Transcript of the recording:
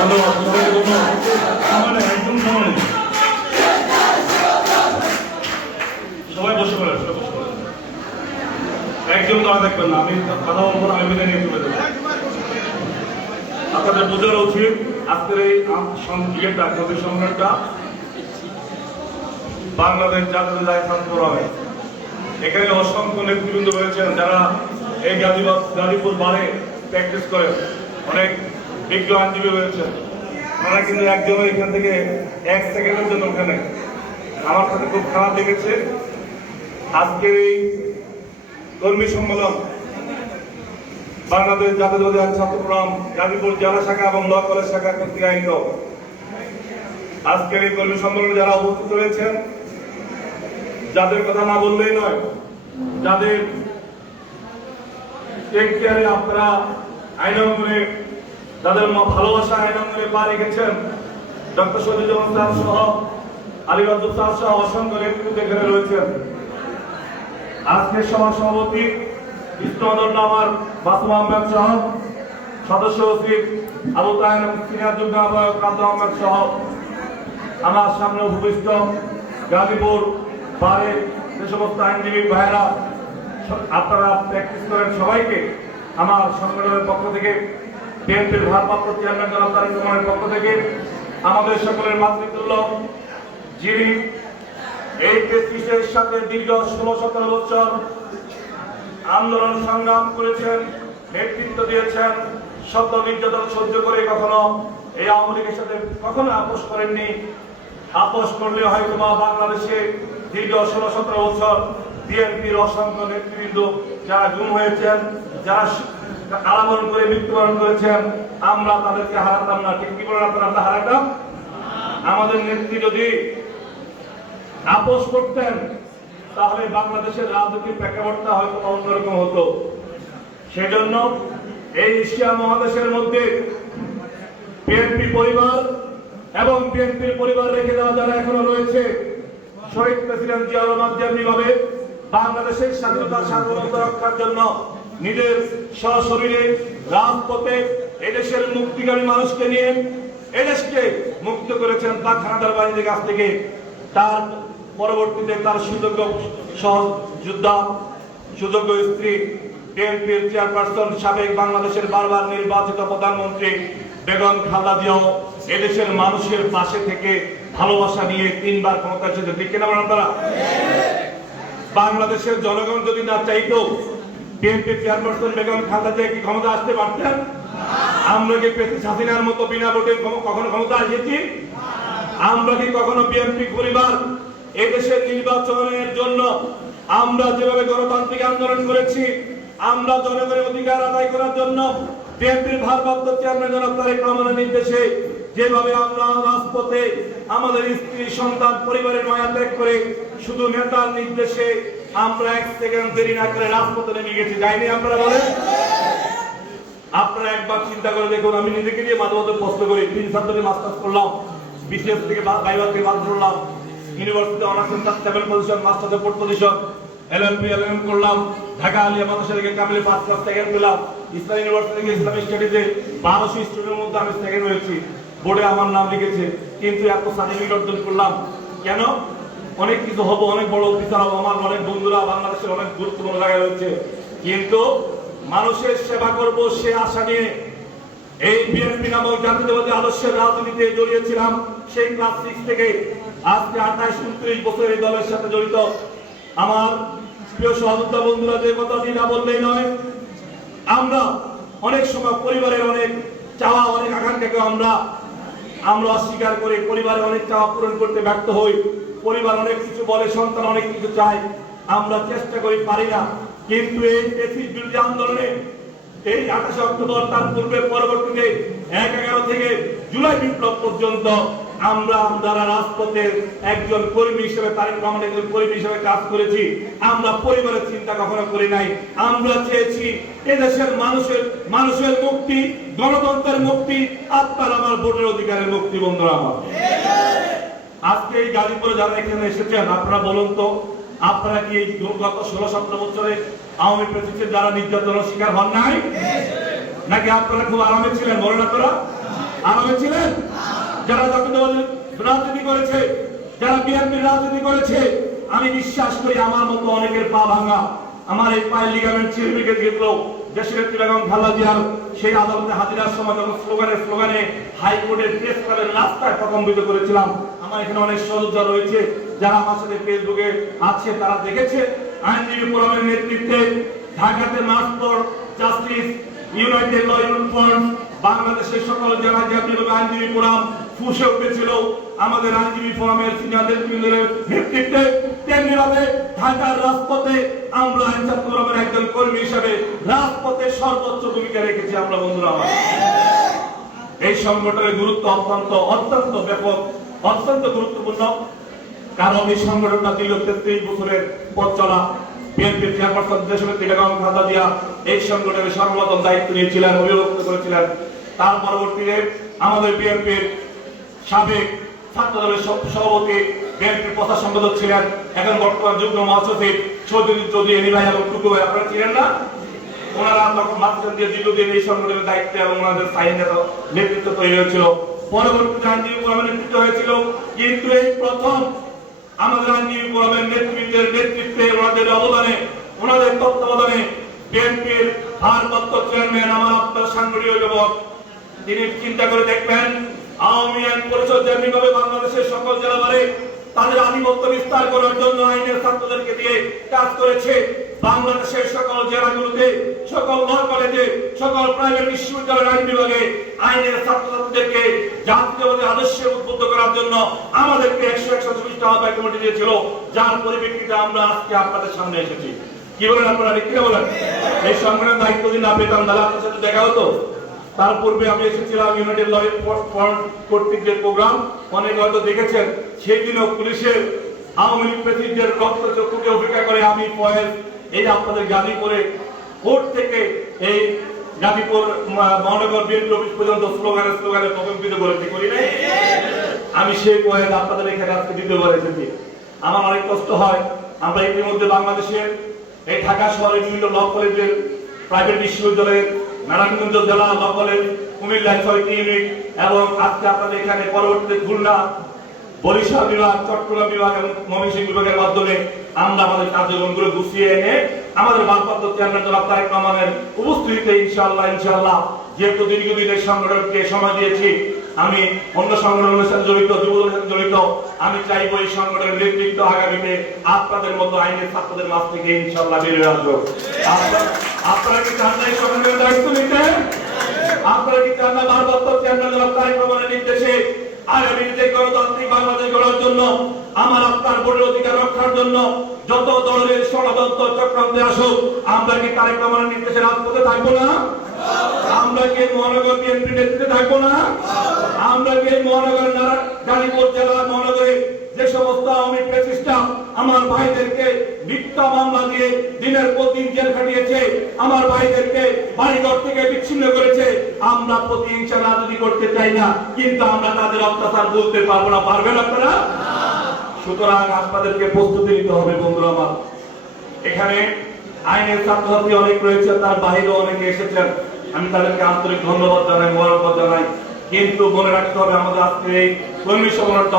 ধন্যবাদ সবাইকে, ধন্যবাদ। সামনে একদম সামনে সবাই বসে পড়ে, একজন দাঁড়া দেখবেন না। আমি কথা বলবো না, আমি বিদায় নিয়ে চলে যাবো। আপনাদের বোঝানো উচিত আজকের এই ইয়েটা নদী সংগ্রামটা বাংলাদেশ জাতীয় ছাত্র হবে। এখানে অসংখ্য নেতৃবৃন্দ রয়েছেন যারা এই গাজীপুর বারে প্র্যাকটিস করেন, অনেক বিজ্ঞ আইনজীবী রয়েছেন। ওনারা কিন্তু একজনও এখান থেকে 1 সেকেন্ডের জন্য ওখানে আমার সাথে খুব খারাপ লেগেছে। আজকের এই কর্মী সম্মেলন বাংলাদেশ জাতীয়তাবাদী ছাত্র ফোরাম গাজীপুর জেলা শাখা এবং ল কলেজ শাখা কর্তৃক আয়োজিত আজকের এই কর্মী সম্মেলনে যারা উপস্থিত রয়েছেন, যাদের কথা না বললেই নয়, যাদের আপনারা আইনাঙ্গনে, যাদের ভালোবাসা আইনাঙ্গনে পা রেখেছেন, ডক্টর শহীদুজ্জামান স্যার সহ আলী রাজু স্যার সহ অসংখ্য নেতৃত্ব এখানে রয়েছেন। আজকের সভা সভাপতি ইস্টদণ্ড আমার বাসুম আহমেদ সহ সদস্য সচিব আবু তাহের সিনিয়র যুগ্ম আহ্বায়ক কাজী আহমেদ সহ আমার সামনে উপবিষ্ট গাজীপুর বারে যে সমস্ত আইনজীবী ভাইয়েরা আপনারা প্র্যাকটিস করেন, সবাইকে আমার সংগঠনের পক্ষ থেকে, বিএনপির ভারপ্রাপ্ত চেয়ারম্যান জনাব তারেক রহমানের পক্ষ থেকে, আমাদের সকলের মাতৃতুল্য, যিনি এই দেশের সাথে দীর্ঘ 16-17 বছর আন্দোলন সংগ্রাম করেছেন, নেতৃত্ব দিয়েছেন, শত নির্যাতন সহ্য করে কখনো এই আওয়ামী লীগের সাথে কখনো আপোষ করেননি। আপোষ করলে হয়তো বাংলাদেশে দীর্ঘ 16-17 বছর বিএনপির অসংখ্য নেতৃবৃন্দ যারা গুম হয়েছেন, যারা কারাবরণ করে মৃত্যুবরণ করেছেন, আমরা তাদেরকে হারাতাম না। ঠিক কি বলেন আপনারা? আমরা হারাতাম? আমাদের নেত্রী যদি আপোষ করতেন তাহলে বাংলাদেশের রাজনৈতিক প্রেক্ষাপটটা হয়তো অন্যরকম হতো। সেজন্য এই এশিয়া মহাদেশের মধ্যে বিএনপি পরিবার এবং বিএনপির পরিবার রেখে দেওয়া যারা এখনো রয়েছে, শহীদ প্রেসিডেন্ট জিয়া রহমান যেমনিভাবে বাংলাদেশের স্বাধীনতা সার্বভৌমত্ব রক্ষার জন্য নিজের সশরীরে রাজপথে এদেশের মুক্তিকামী মানুষকে নিয়ে এদেশকে মুক্ত করেছেন পাক হানাদার বাহিনীর কাছ থেকে, তার পরবর্তীতে তার সুযোগ্য সহযোদ্ধা, সুযোগ্য স্ত্রী, বিএনপির চেয়ারপারসন, সাবেক বাংলাদেশের বারবার নির্বাচিত প্রধানমন্ত্রী বেগম খালেদা জিয়াও এদেশের মানুষের পাশে থেকে ভালোবাসা নিয়ে 3বার ক্ষমতা এসেছে। ঠিক কিনা বলেন আপনারা? বাংলাদেশের জনগণ যদি না চাইতো বিএনপির চেয়ারপারসন বেগম খালেদা জিয়া কি ক্ষমতা আসতে পারতেন? আমরা কি প্রেসিডেন্ট হাসিনার মতো বিনা ভোটে কখনো ক্ষমতা এসেছি? আমরা কি কখনো বিএনপি পরিবার এদেশের নির্বাচনের জন্য আমরা যেভাবে গণতান্ত্রিক আন্দোলন করেছি, আমরা জনগণের অধিকার আদায় করার জন্য বিএনপির ভারপ্রাপ্ত চেয়ারম্যান জনাব তারেক রহমানের নির্দেশে যেভাবে আমরা রাজপথে আমাদের স্ত্রী সন্তান পরিবারের মায়া ত্যাগ করে শুধু নেতার নির্দেশে আমরা 1 সেকেন্ড দেরি না করে রাজপথে নেমে গেছি, যাইনি? আপনারা বলেন? আপনারা একবার চিন্তা করে দেখুন। আমি নিজেকে নিয়ে মাঝে মাঝে প্রশ্ন করি। 3 সাল ধরে মাস্টার্স করলাম, বিশেষ থেকে বাইবার থেকে বাদ করলাম, ইউনিভার্সিটি অনার্স 7 পজিশন, মাস্টার্সে 4 পজিশন, এলএলবি এলএম করলাম, ঢাকা আলিয়া মাদ্রাসা থেকে কামিলে 5 ক্লাস সেকেন্ড পেলাম, ইসলাম ইউনিভার্সিটি থেকে ইসলামিক স্টাডিজে 1200 স্টুডেন্টের মধ্যে আমি সেকেন্ড হয়েছি, বোর্ডে আমার নাম লিখেছে। কিন্তু এত সার্টিফিকেট অর্জন করলাম কেন? অনেক কিছু হবো, অনেক বড় অফিসার হবো, আমার অনেক বন্ধুরা বাংলাদেশের অনেক গুরুত্বপূর্ণ জায়গায় রয়েছে, কিন্তু মানুষের সেবা করব সে আশা নিয়ে এই বিএনপি নামক জাতীয়তাবাদী আদর্শের রাজনীতিতে জড়িয়েছিলাম সেই ক্লাস 6 থেকে। আজকে 28-29 বছর এই দলের সাথে জড়িত। আমার প্রিয় সহযোদ্ধা বন্ধুরা, যে কথাটি না বললেই নয়, আমরা অনেক সময় পরিবারের অনেক চাওয়া, অনেক আকাঙ্ক্ষাকে আমরা অস্বীকার করে পরিবারের অনেক চাওয়া পূরণ করতে ব্যর্থ হই। পরিবার অনেক কিছু বলে, সন্তান অনেক কিছু চায়, আমরা চেষ্টা করি, পারি না। কিন্তু এই ফ্যাসিস্ট বিরোধী আন্দোলনে এই 28 অক্টোবর, তার পূর্বে পরবর্তীতে 1-11 থেকে জুলাই বিপ্লব পর্যন্ত আমরা যারা রাজপথের একজন কর্মী হিসেবে, তারেক রহমানের একজন কর্মী হিসেবে কাজ করেছি, আমরা পরিবারের চিন্তা কখনো করি নাই। আমরা চেয়েছি এদেশের মানুষের মুক্তি, গণতন্ত্রের মুক্তি, আপনার আমার ভোটের অধিকারের মুক্তি। বন্ধুরা আমার, আজকে এই গাজীপুরে যারা এখানে এসেছেন, আপনারা বলুন তো, আপনারা কি এই গত 16-17 বছরে আওয়ামী প্রেসিডেন্ট যারা নির্যাতনের শিকার হন নাই? নাকি আপনারা খুব আরামে ছিলেন? বলেন আপনারা? আর যারা হয়েছিলেন, যারা জাতীয়তাবাদী রাজনীতি করেছে, যারা বিএনপির রাজনীতি করেছে, আমি বিশ্বাস করি আমার মতো অনেকের পা ভাঙা, আমার এই পায়ের লিগামেন্ট ছিঁড়ে গেছিল দেশের নেত্রী বেগম খালেদা জিয়ার সেই আদালতে হাজিরার সময় যখন স্লোগানে হাইকোর্টের প্রেস ক্লাবের রাস্তায় প্রকম্পিত করেছিলাম। আমার এখানে অনেক সহযোদ্ধা রয়েছে যারা আমার সাথে ফেসবুকে আছে, তারা দেখেছে আইনজীবী ফোরামের নেতৃত্বে ঢাকাতে march for justice, united law front, বাংলাদেশের সকল জেলা জাতীয়ভাবে আইনজীবী ফোরাম ফুসে উঠেছিল আমাদের আইনজীবী ফোরামের সিনিয়র নেতৃবৃন্দের নেতৃত্বে। তেমনি ভাবে ঢাকার রাজপথে আমরা আইন ছাত্র ফোরামের একজন কর্মী হিসেবে রাজপথে সর্বোচ্চ ভূমিকা রেখেছি আমরা বন্ধুরা আমার। এই সংগঠনের গুরুত্ব অত্যন্ত ব্যাপক, অত্যন্ত গুরুত্বপূর্ণ, কারণ এই সংগঠনটা দীর্ঘ 33 বছরের পথ চলা। বিএনপির চেয়ারপারসন দেশনেত্রী বেগম খালেদা জিয়া এই সংগঠনের সর্বপ্রথম দায়িত্ব নিয়েছিলেন, অভিযুক্ত করেছিলেন। তার পরবর্তীতে আমাদের বিএনপির সাবেক ছাত্র দলের সভাপতি, বিএনপির প্রচার সম্পাদক ছিলেন, এখন বর্তমান যুগ্ম মহাসচিব সৌদি চৌধুরী এনি ভাই এবং টুকু ভাই, আপনারা ছিলেন না? ওনারা তখন মাঝখান দিয়ে দীর্ঘদিন এই সংগঠনের দায়িত্ব এবং ওনাদের নেতৃত্ব তৈরি হয়েছিল। পরবর্তীতে আইনজীবী ফোরামের নেতৃত্ব হয়েছিল, কিন্তু এই প্রথম আমাদের আইনজীবী ফোরামের নেতৃত্বের নেতৃত্বে, ওনাদের অবদানে, ওনাদের তত্ত্বাবধানে বিএনপির ভারপ্রাপ্ত চেয়ারম্যান আমার আপনার সাংগঠনিক অভিভাবক, তিনি চিন্তা করে দেখবেন আওয়ামী আইন পরিষদ যেমনিভাবে বাংলাদেশের সকল জেলাবারে তাদের আধিপত্য বিস্তার করার জন্য আইনের ছাত্রদেরকে দিয়ে কাজ করেছে, বাংলাদেশের সকল জেলাগুলোতে, সকল ল কলেজে, সকল প্রাইভেট বিশ্ববিদ্যালয়ের আইন বিভাগে আইনের ছাত্রছাত্রীদেরকে জাতীয়তাবাদী আদর্শে উদ্বুদ্ধ করার জন্য আমাদেরকে 100-124টা আহ্বায়ক কমিটি দিয়েছিল, যার পরিপ্রেক্ষিতে আমরা আজকে আপনাদের সামনে এসেছি। কি বলেন আপনারা, ঠিক কিনা বলেন? এই সংগঠনের দায়িত্ব যদি না পেতাম তাহলে আপনার সাথে দেখা হতো। তার পূর্বে আমি এসেছিলাম ইউনাইটেড ল ফ্রন্ট কর্তৃক যে প্রোগ্রাম, অনেকে হয়তো দেখেছেন, সেই দিনও পুলিশের আওয়ামী লীগ প্রেসিডেন্টের রক্তচক্ষুকে উপেক্ষা করে আমি ফয়েজ এই আপনাদের গাজীপুরে কোর্ট থেকে এই গাজীপুর মহানগর বিএনপি অফিস পর্যন্ত স্লোগানে প্রকম্পিত করি নাই? আমি সেই ফয়েজ আপনাদের এখানে আজকে দ্বিতীয়বার এসেছি। আমার অনেক কষ্ট হয়, আমরা ইতিমধ্যে বাংলাদেশের এই ঢাকা শহরের বিভিন্ন ল কলেজের, প্রাইভেট বিশ্ববিদ্যালয়ের, নারায়ণগঞ্জ জেলা ল কলেজ, কুমিল্লা 6টি ইউনিট এবং আজকে আপনাদের এখানে পরবর্তীতে খুলনা, বরিশাল বিভাগ, চট্টগ্রাম বিভাগ এবং ময়মনসিংহ বিভাগের মাধ্যমে আমরা আমাদের কার্যক্রমগুলো গুছিয়ে এনে আমাদের ভারপ্রাপ্ত চেয়ারম্যান জনাব তারেক রহমানের উপস্থিতিতে ইনশাআল্লাহ যেহেতু দীর্ঘদিনের সংগঠনকে সময় দিয়েছি, আমি অন্য সংগঠনের সাথে জড়িত, যুবদলের সাথে জড়িত, আমি চাইবো এই সংগঠনের নেতৃত্ব আগামীতে আপনাদের মতো আইনের ছাত্রদের মাঝ থেকে ইনশাআল্লাহ বেরিয়ে আসবো। আপনারা কি চান না এই সংগঠনের দায়িত্ব নিতে? আপনারা কি চান না ভারপ্রাপ্ত চেয়ারম্যান জনাব তারেক রহমানের নির্দেশে আগামী যে গণতান্ত্রিক বাংলাদেশ গড়ার জন্য, আমার আপনার ভোটের অধিকার রক্ষার জন্য যত দলের ষড়যন্ত্র চক্রান্তে আসুক, আমরা কি তারেক রহমানের নির্দেশে রাজপথে থাকবো না? আমরা কি মহানগর বিএনপি নেতৃত্বে থাকবো না? আমরা কি মহানগর গাজীপুর জেলা মহানগরে যে সমস্ত আওয়ামী ফ্যাসিস্টরা আমার ভাইদেরকে মিথ্যা মামলা দিয়ে দিনের পর দিন জেল খাটিয়েছে, আমার ভাইদেরকে বাড়িঘর থেকে বিচ্ছিন্ন করেছে, আমরা প্রতিহিংসা রাজনীতি করতে চাই না, কিন্তু আমরা তাদের অত্যাচার বলতে পারবো না। পারবেন আপনারা? সুতরাং আপনাদেরকে প্রস্তুতি নিতে হবে বন্ধুরা আমার। এখানে আইনের ছাত্রছাত্রী অনেক রয়েছে, তার বাহিরেও অনেকে এসেছেন, আমি তাদেরকে আন্তরিক ধন্যবাদ জানাই, মোবারকবাদ জানাই। কিন্তু মনে রাখতে হবে আমাদের আজকে এই কর্মী সম্মেলনটা